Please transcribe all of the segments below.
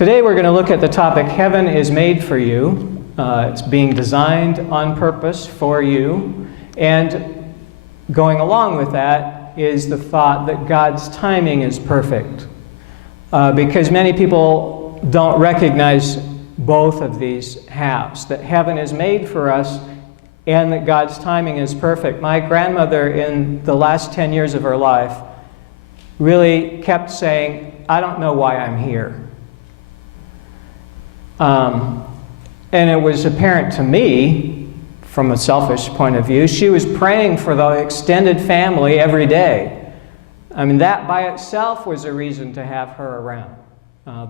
Today we're going to look at the topic, Heaven is Made for You. It's being designed on purpose for you. And going along with that is the thought that God's timing is perfect. Because many people don't recognize both of these halves, that heaven is made for us and that God's timing is perfect. My grandmother, in the last 10 years of her life, really kept saying, I don't know why I'm here. And it was apparent to me, from a selfish point of view, she was praying for the extended family every day. I mean, that by itself was a reason to have her around.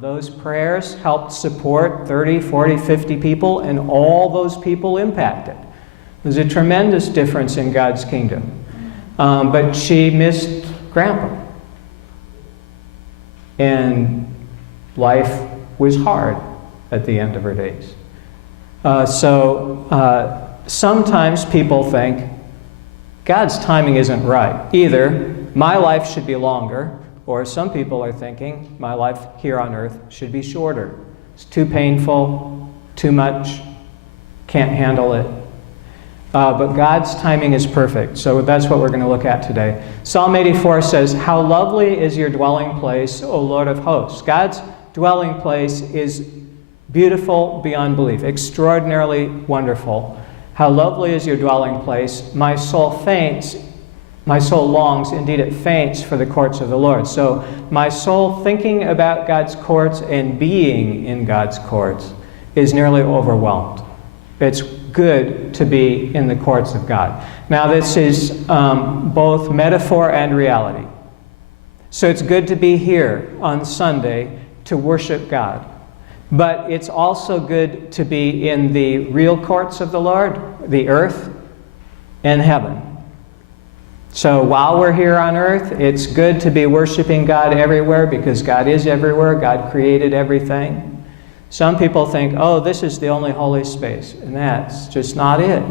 Those prayers helped support 30, 40, 50 people, and all those people impacted. There's a tremendous difference in God's kingdom. But she missed Grandpa. And life was hard at the end of her days. Sometimes people think God's timing isn't right. Either my life should be longer, or some people are thinking my life here on earth should be shorter. It's too painful, too much, can't handle it. But God's timing is perfect, so that's what we're going to look at today. Psalm 84 says, How lovely is your dwelling place, O Lord of hosts. God's dwelling place is beautiful beyond belief, extraordinarily wonderful. How lovely is your dwelling place. My soul faints, my soul longs, indeed it faints for the courts of the Lord. So my soul thinking about God's courts and being in God's courts is nearly overwhelmed. It's good to be in the courts of God. Now this is both metaphor and reality. So it's good to be here on Sunday to worship God. But it's also good to be in the real courts of the Lord, the earth and heaven. So while we're here on earth, it's good to be worshiping God everywhere because God is everywhere. God created everything. Some people think, oh, this is the only holy space, and that's just not it.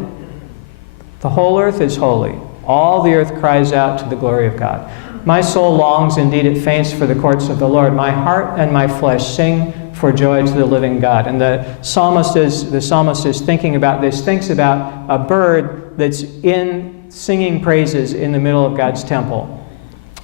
The whole earth is holy. All the earth cries out to the glory of God. My soul longs, indeed it faints for the courts of the Lord. My heart and my flesh sing for joy to the living God. And the psalmist is thinking about this, thinks about a bird that's singing praises in the middle of God's temple.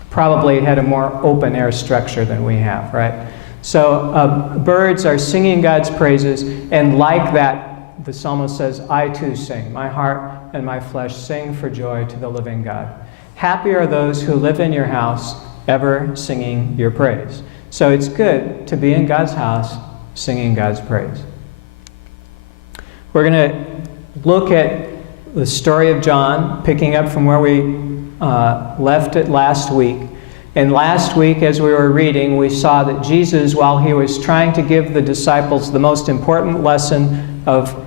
Probably had a more open air structure than we have, right? So birds are singing God's praises, and like that, the psalmist says, I too sing. My heart and my flesh sing for joy to the living God. Happy are those who live in your house, ever singing your praise. So it's good to be in God's house, singing God's praise. We're going to look at the story of John, picking up from where we left it last week. And last week, as we were reading, we saw that Jesus, while he was trying to give the disciples the most important lesson of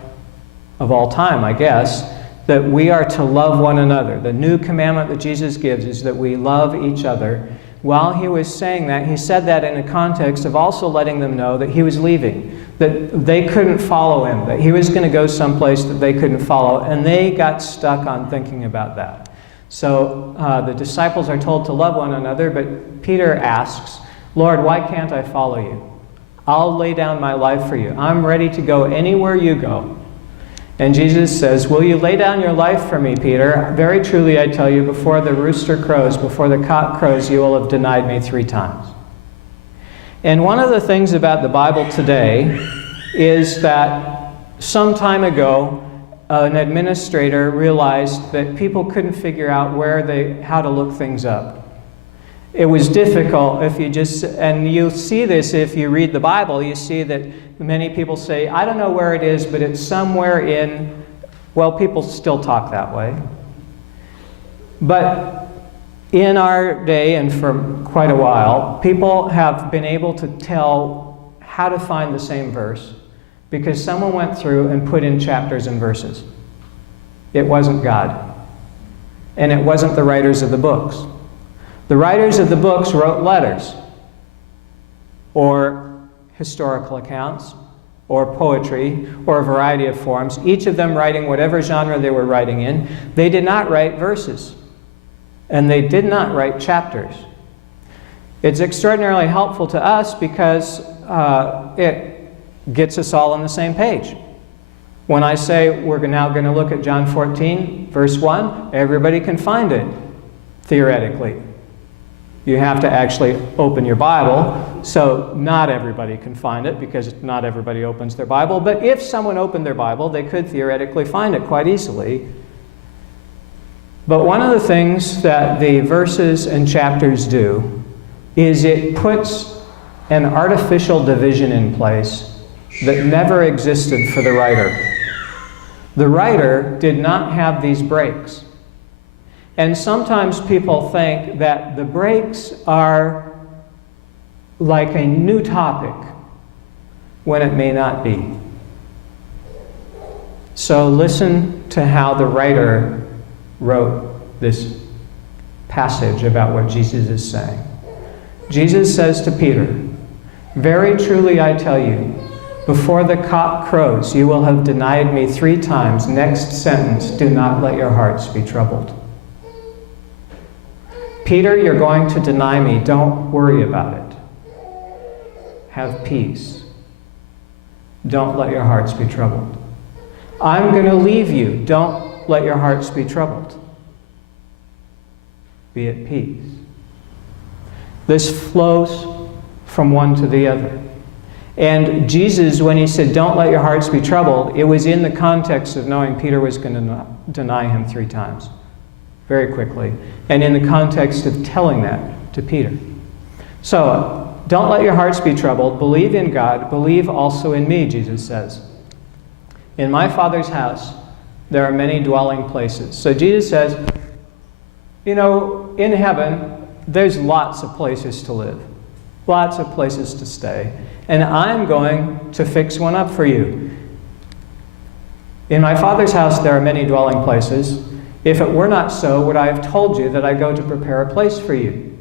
all time, I guess, that we are to love one another. The new commandment that Jesus gives is that we love each other. While he was saying that, he said that in a context of also letting them know that he was leaving, that they couldn't follow him, that he was going to go someplace that they couldn't follow, and they got stuck on thinking about that. So the disciples are told to love one another, but Peter asks, Lord, why can't I follow you? I'll lay down my life for you. I'm ready to go anywhere you go. And Jesus says, will you lay down your life for me, Peter? Very truly I tell you, before the rooster crows, before the cock crows, you will have denied me 3 times. And one of the things about the Bible today is that some time ago, an administrator realized that people couldn't figure out how to look things up. It was difficult if you and you'll see this if you read the Bible, you see that many people say, I don't know where it is, but it's somewhere in, well, people still talk that way. But in our day, and for quite a while, people have been able to tell how to find the same verse because someone went through and put in chapters and verses. It wasn't God. And it wasn't the writers of the books. The writers of the books wrote letters, or historical accounts, or poetry, or a variety of forms, each of them writing whatever genre they were writing in. They did not write verses, and they did not write chapters. It's extraordinarily helpful to us because it gets us all on the same page. When I say we're now going to look at John 14, verse 1, everybody can find it, theoretically. You have to actually open your Bible, so not everybody can find it because not everybody opens their Bible. But if someone opened their Bible, they could theoretically find it quite easily. But one of the things that the verses and chapters do is it puts an artificial division in place that never existed for the writer. The writer did not have these breaks. And sometimes people think that the breaks are like a new topic when it may not be. So listen to how the writer wrote this passage about what Jesus is saying. Jesus says to Peter, "Very truly I tell you, before the cock crows, you will have denied me 3 times. Next sentence, do not let your hearts be troubled." Peter, you're going to deny me. Don't worry about it. Have peace. Don't let your hearts be troubled. I'm going to leave you. Don't let your hearts be troubled. Be at peace. This flows from one to the other. And Jesus, when he said, "Don't let your hearts be troubled," it was in the context of knowing Peter was going to deny him 3 times. Very quickly, and in the context of telling that to Peter. So, don't let your hearts be troubled. Believe in God. Believe also in me, Jesus says. In my Father's house, there are many dwelling places. So Jesus says, you know, in heaven, there's lots of places to live, lots of places to stay, and I'm going to fix one up for you. In my Father's house, there are many dwelling places. If it were not so, would I have told you that I go to prepare a place for you?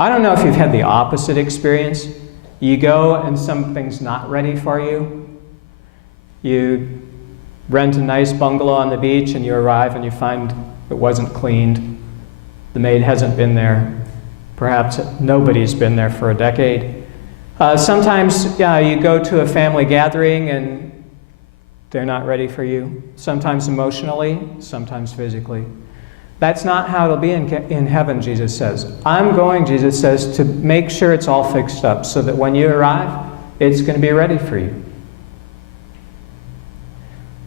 I don't know if you've had the opposite experience. You go and something's not ready for you. You rent a nice bungalow on the beach and you arrive and you find it wasn't cleaned. The maid hasn't been there. Perhaps nobody's been there for a decade. Sometimes you go to a family gathering and they're not ready for you, sometimes emotionally, sometimes physically. That's not how it'll be in heaven, Jesus says. I'm going, Jesus says, to make sure it's all fixed up so that when you arrive, it's going to be ready for you.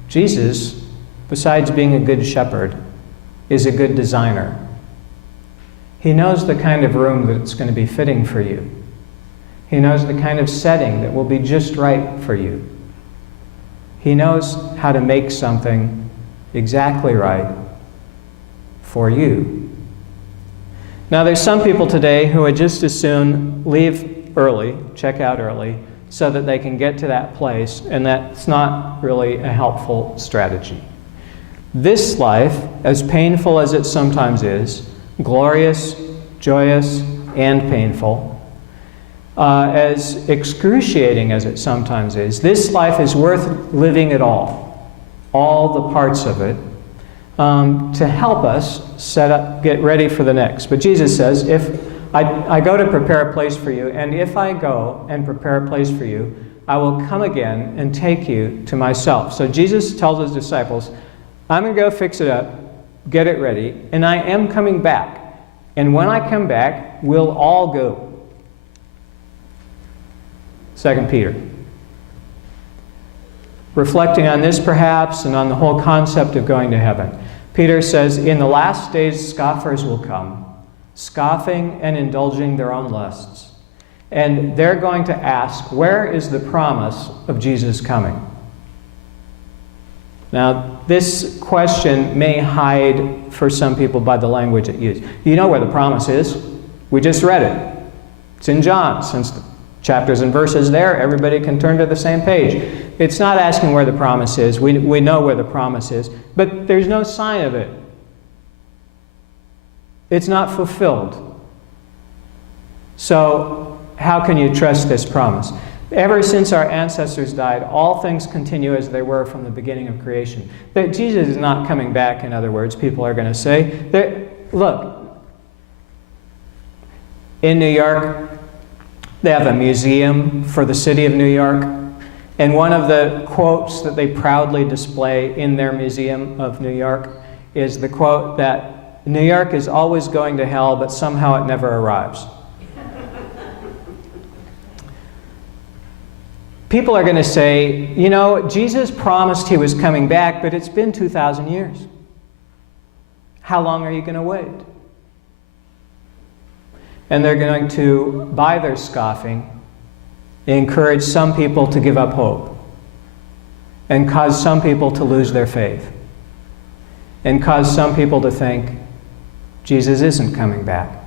Jesus, besides being a good shepherd, is a good designer. He knows the kind of room that's going to be fitting for you. He knows the kind of setting that will be just right for you. He knows how to make something exactly right for you. Now, there's some people today who would just as soon leave early, check out early, so that they can get to that place, and that's not really a helpful strategy. This life, as painful as it sometimes is, glorious, joyous, and painful, as excruciating as it sometimes is, this life is worth living at all the parts of it, to help us get ready for the next. But Jesus says, if I go to prepare a place for you, and if I go and prepare a place for you, I will come again and take you to myself. So Jesus tells his disciples, I'm going to go fix it up, get it ready, and I am coming back. And when I come back, we'll all go. 2 Peter. Reflecting on this perhaps, and on the whole concept of going to heaven, Peter says, in the last days scoffers will come, scoffing and indulging their own lusts. And they're going to ask, where is the promise of Jesus coming? Now, this question may hide for some people by the language it used. You know where the promise is. We just read it. It's in John. Since the chapters and verses there, everybody can turn to the same page. It's not asking where the promise is. We know where the promise is, but there's no sign of it. It's not fulfilled. So, how can you trust this promise? Ever since our ancestors died, all things continue as they were from the beginning of creation. That Jesus is not coming back, in other words, people are going to say. Look, In New York, they have a museum for the city of New York. And one of the quotes that they proudly display in their Museum of New York is the quote that New York is always going to hell, but somehow it never arrives. People are going to say, you know, Jesus promised he was coming back, but it's been 2,000 years. How long are you going to wait? And they're going to, by their scoffing, encourage some people to give up hope and cause some people to lose their faith and cause some people to think Jesus isn't coming back.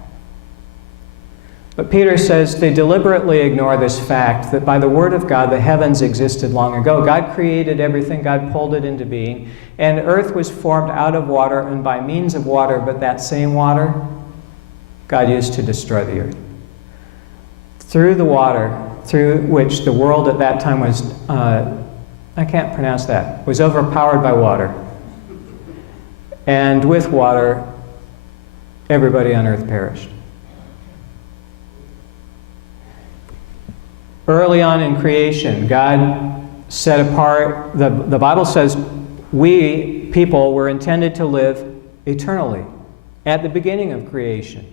But Peter says they deliberately ignore this fact that by the word of God, the heavens existed long ago. God created everything. God pulled it into being. And earth was formed out of water and by means of water, but that same water God used to destroy the earth. Through the water, through which the world at that time was, I can't pronounce that, was overpowered by water. And with water, everybody on earth perished. Early on in creation, God set apart, the Bible says we, people, were intended to live eternally at the beginning of creation.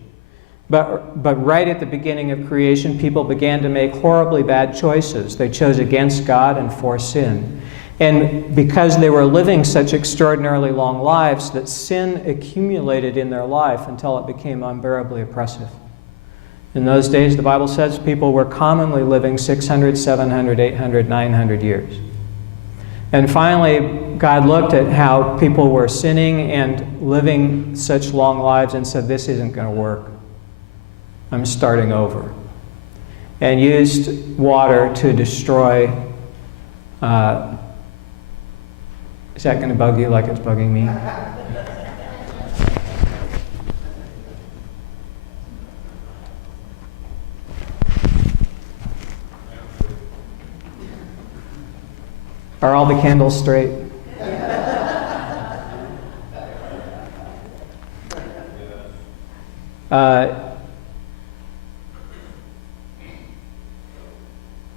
But right at the beginning of creation, people began to make horribly bad choices. They chose against God and for sin. And because they were living such extraordinarily long lives, that sin accumulated in their life until it became unbearably oppressive. In those days, the Bible says people were commonly living 600, 700, 800, 900 years. And finally, God looked at how people were sinning and living such long lives and said, this isn't going to work. I'm starting over. And used water to destroy. Is that going to bug you like it's bugging me? Are all the candles straight?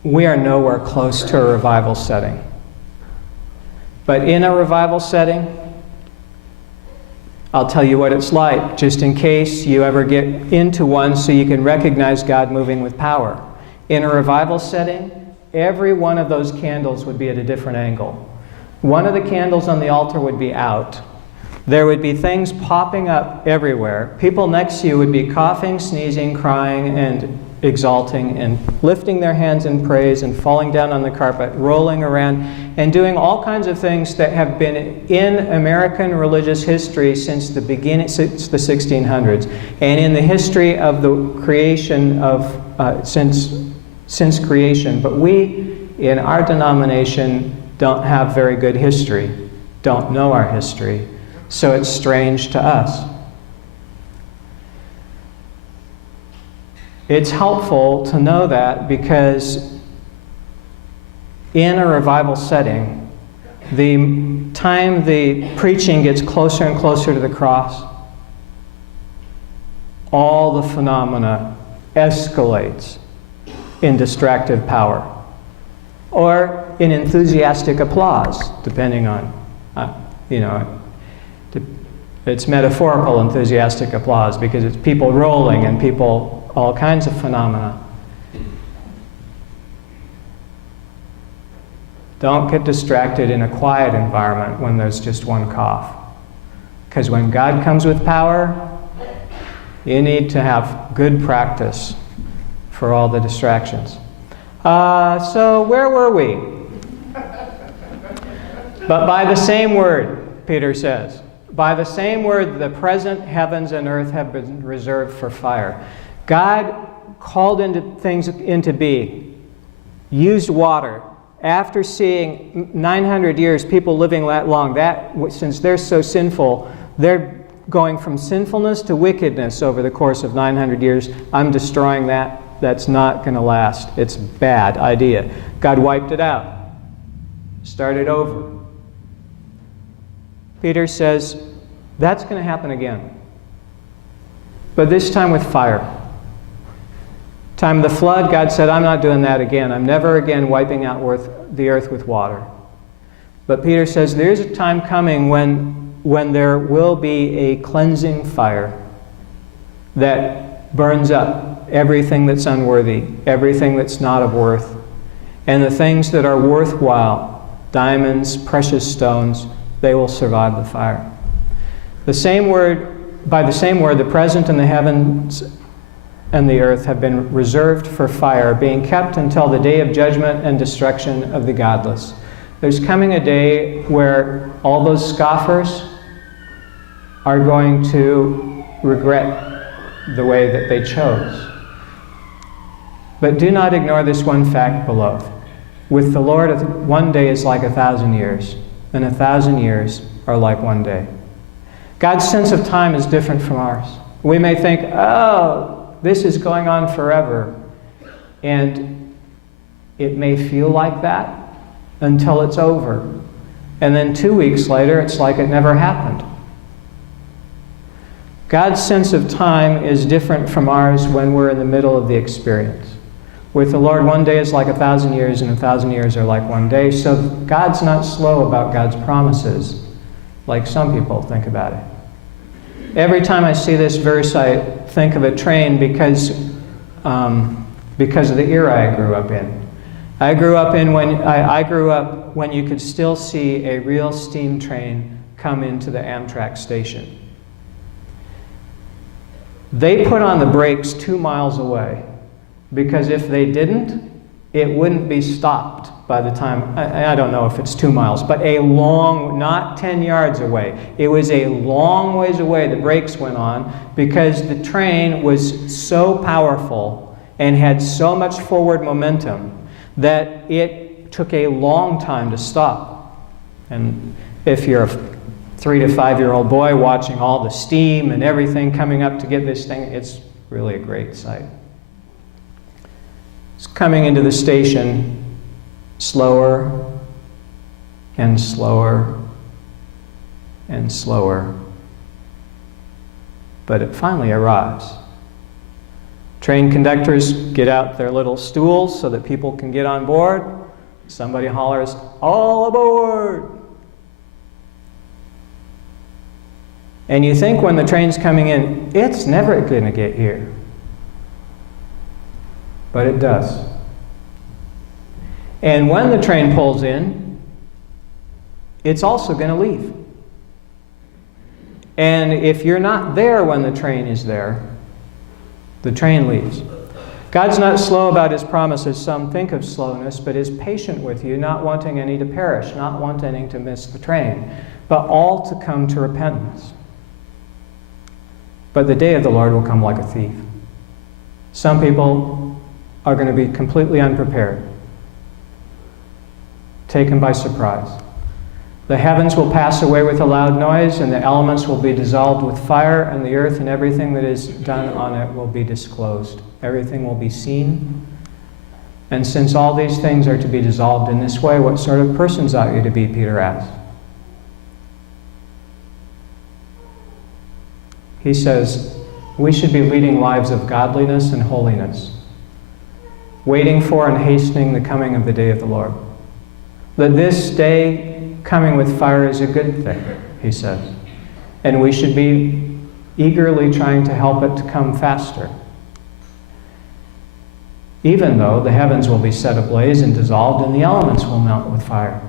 We are nowhere close to a revival setting. But in a revival setting, I'll tell you what it's like, just in case you ever get into one so you can recognize God moving with power. In a revival setting, every one of those candles would be at a different angle. One of the candles on the altar would be out. There would be things popping up everywhere. People next to you would be coughing, sneezing, crying, and exalting, and lifting their hands in praise, and falling down on the carpet, rolling around, and doing all kinds of things that have been in American religious history since the beginning, since the 1600s, and in the history of the creation of, since creation. But we, in our denomination, don't have very good history, don't know our history, so it's strange to us. It's helpful to know that because in a revival setting, the time the preaching gets closer and closer to the cross, all the phenomena escalates in distractive power or in enthusiastic applause, depending on, it's metaphorical enthusiastic applause because it's people rolling and people, all kinds of phenomena. Don't get distracted in a quiet environment when there's just one cough. Because when God comes with power, you need to have good practice for all the distractions. So where were we? But by the same word, Peter says, by the same word, the present heavens and earth have been reserved for fire. God called things into being, used water. After seeing 900 years, people living that long, since they're so sinful, they're going from sinfulness to wickedness over the course of 900 years. I'm destroying that. That's not going to last. It's a bad idea. God wiped it out. Started over. Peter says, that's going to happen again. But this time with fire. Time of the flood, God said, I'm not doing that again. I'm never again wiping out the earth with water. But Peter says there's a time coming when there will be a cleansing fire that burns up everything that's unworthy, everything that's not of worth, and the things that are worthwhile, diamonds, precious stones, they will survive the fire. By the same word, the present and the heavens and the earth have been reserved for fire, being kept until the day of judgment and destruction of the godless. There's coming a day where all those scoffers are going to regret the way that they chose. But do not ignore this one fact below. With the Lord, one day is like 1,000 years, and 1,000 years are like one day. God's sense of time is different from ours. We may think, oh, this is going on forever. And it may feel like that until it's over. And then 2 weeks later, it's like it never happened. God's sense of time is different from ours when we're in the middle of the experience. With the Lord, one day is like 1,000 years, and 1,000 years are like one day. So God's not slow about God's promises, like some people think about it. Every time I see this verse, I think of a train because of the era I grew up in. I grew up when you could still see a real steam train come into the Amtrak station. They put on the brakes 2 miles away, because if they didn't, it wouldn't be stopped by the time, I don't know if it's 2 miles, but a long, not 10 yards away. It was a long ways away the brakes went on, because the train was so powerful and had so much forward momentum that it took a long time to stop. And if you're a 3 to 5 year old boy watching all the steam and everything coming up to get this thing, it's really a great sight. It's coming into the station slower and slower and slower, but it finally arrives. Train conductors get out their little stools so that people can get on board. Somebody hollers, "All aboard!" And you think when the train's coming in, it's never going to get here. But it does. And when the train pulls in, it's also going to leave. And if you're not there when the train is there, the train leaves. God's not slow about his promises. Some think of slowness, but is patient with you, not wanting any to perish, not wanting any to miss the train, but all to come to repentance. But the day of the Lord will come like a thief. Some people are going to be completely unprepared, taken by surprise. The heavens will pass away with a loud noise, and the elements will be dissolved with fire, and the earth and everything that is done on it will be disclosed. Everything will be seen. And since all these things are to be dissolved in this way, what sort of persons ought you to be, Peter asked. He says, we should be leading lives of godliness and holiness, waiting for and hastening the coming of the day of the Lord. That this day coming with fire is a good thing, he says. And we should be eagerly trying to help it to come faster. Even though the heavens will be set ablaze and dissolved, and the elements will melt with fire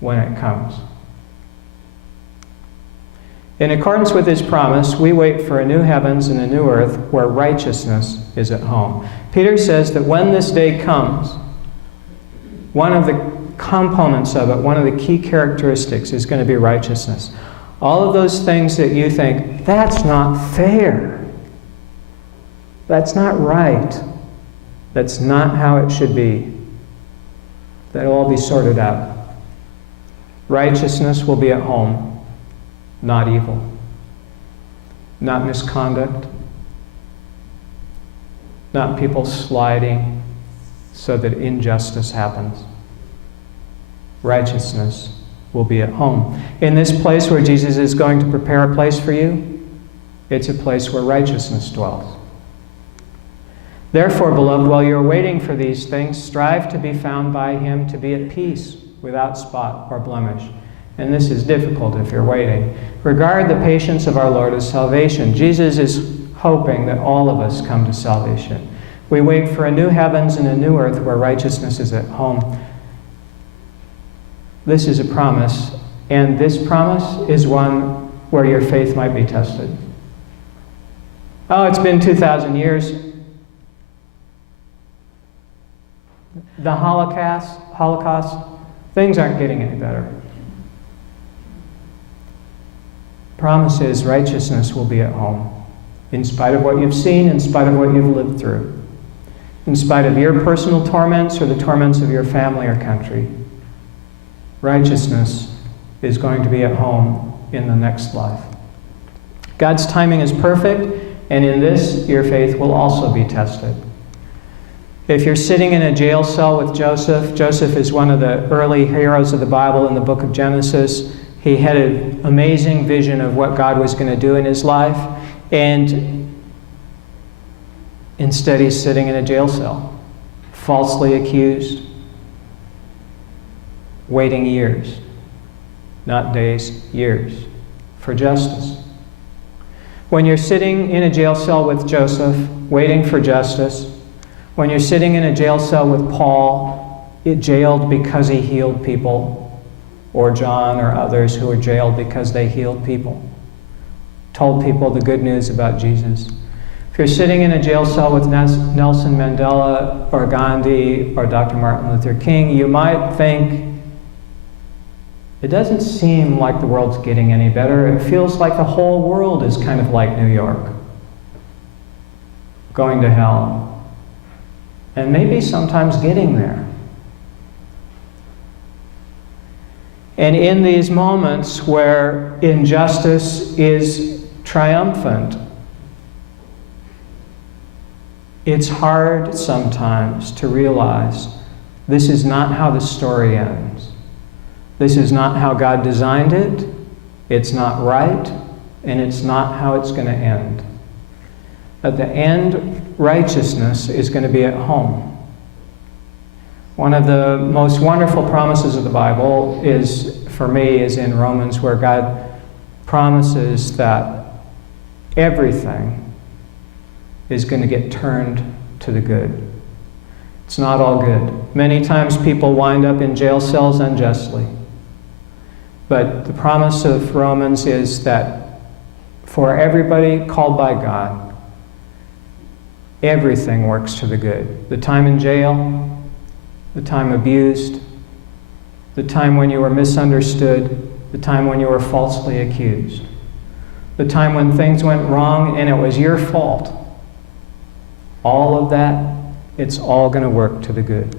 when it comes. In accordance with his promise, we wait for a new heavens and a new earth where righteousness is at home. Peter says that when this day comes, one of the components of it, one of the key characteristics is going to be righteousness. All of those things that you think, that's not fair, that's not right, that's not how it should be, that'll all be sorted out. Righteousness will be at home. Not evil, not misconduct, not people sliding so that injustice happens. Righteousness will be at home. In this place where Jesus is going to prepare a place for you, it's a place where righteousness dwells. Therefore, beloved, while you're waiting for these things, strive to be found by him to be at peace, without spot or blemish. And this is difficult if you're waiting. Regard the patience of our Lord as salvation. Jesus is hoping that all of us come to salvation. We wait for a new heavens and a new earth where righteousness is at home. This is a promise, and this promise is one where your faith might be tested. Oh, it's been 2,000 years. The Holocaust, things aren't getting any better. Promise is righteousness will be at home, in spite of what you've seen, in spite of what you've lived through, in spite of your personal torments or the torments of your family or country. Righteousness is going to be at home in the next life. God's timing is perfect, and in this your faith will also be tested. If you're sitting in a jail cell with Joseph, Joseph is one of the early heroes of the Bible in the book of Genesis. He had an amazing vision of what God was going to do in his life, and instead he's sitting in a jail cell, falsely accused, waiting years, not days, years, for justice. When you're sitting in a jail cell with Joseph, waiting for justice, when you're sitting in a jail cell with Paul, jailed because he healed people, or John or others who were jailed because they healed people, told people the good news about Jesus. If you're sitting in a jail cell with Nelson Mandela or Gandhi or Dr. Martin Luther King, you might think, it doesn't seem like the world's getting any better. It feels like the whole world is kind of like New York, going to hell, and maybe sometimes getting there. And in these moments where injustice is triumphant, it's hard sometimes to realize this is not how the story ends. This is not how God designed it. It's not right, and it's not how it's going to end. At the end, righteousness is going to be at home. One of the most wonderful promises of the Bible for me, is in Romans, where God promises that everything is going to get turned to the good. It's not all good. Many times people wind up in jail cells unjustly. But the promise of Romans is that for everybody called by God, everything works to the good. The time in jail, the time abused, the time when you were misunderstood, the time when you were falsely accused, the time when things went wrong and it was your fault. All of that, it's all going to work to the good.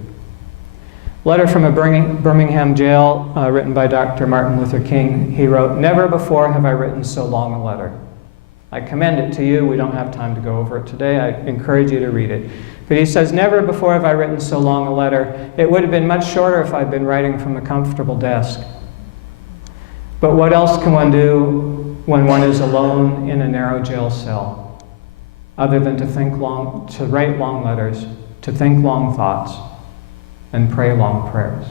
Letter from a Birmingham jail written by Dr. Martin Luther King. He wrote, "Never before have I written so long a letter. I commend it to you. We don't have time to go over it today. I encourage you to read it." But he says, "Never before have I written so long a letter. It would have been much shorter if I'd been writing from a comfortable desk. But what else can one do when one is alone in a narrow jail cell, other than to write long letters, to think long thoughts, and pray long prayers?"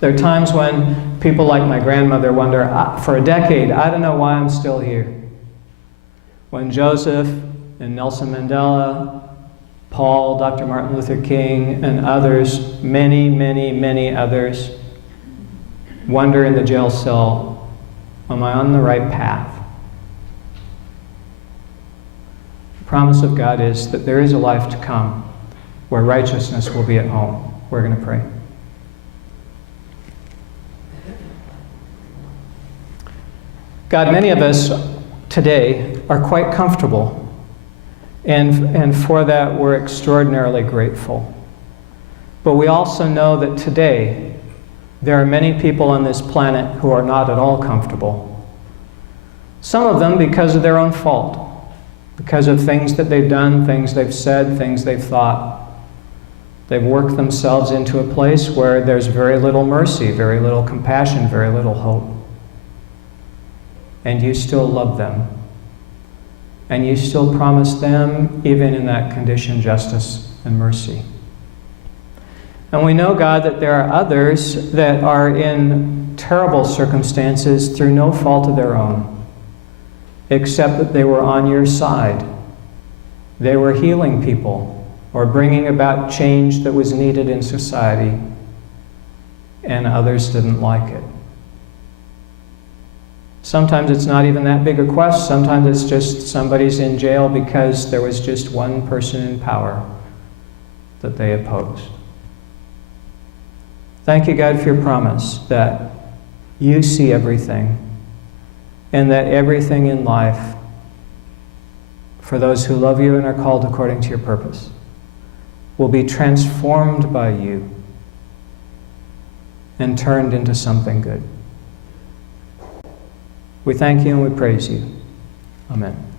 There are times when people like my grandmother wonder, for a decade, I don't know why I'm still here. When Joseph and Nelson Mandela, Paul, Dr. Martin Luther King, and others, many, many, many others, wonder in the jail cell, am I on the right path? The promise of God is that there is a life to come where righteousness will be at home. We're going to pray. God, many of us today are quite comfortable, and for that we're extraordinarily grateful. But we also know that today there are many people on this planet who are not at all comfortable. Some of them because of their own fault, because of things that they've done, things they've said, things they've thought. They've worked themselves into a place where there's very little mercy, very little compassion, very little hope. And you still love them. And you still promise them, even in that condition, justice and mercy. And we know, God, that there are others that are in terrible circumstances through no fault of their own, except that they were on your side. They were healing people or bringing about change that was needed in society, and others didn't like it. Sometimes it's not even that big a quest. Sometimes it's just somebody's in jail because there was just one person in power that they opposed. Thank you, God, for your promise that you see everything, and that everything in life, for those who love you and are called according to your purpose, will be transformed by you and turned into something good. We thank you and we praise you. Amen.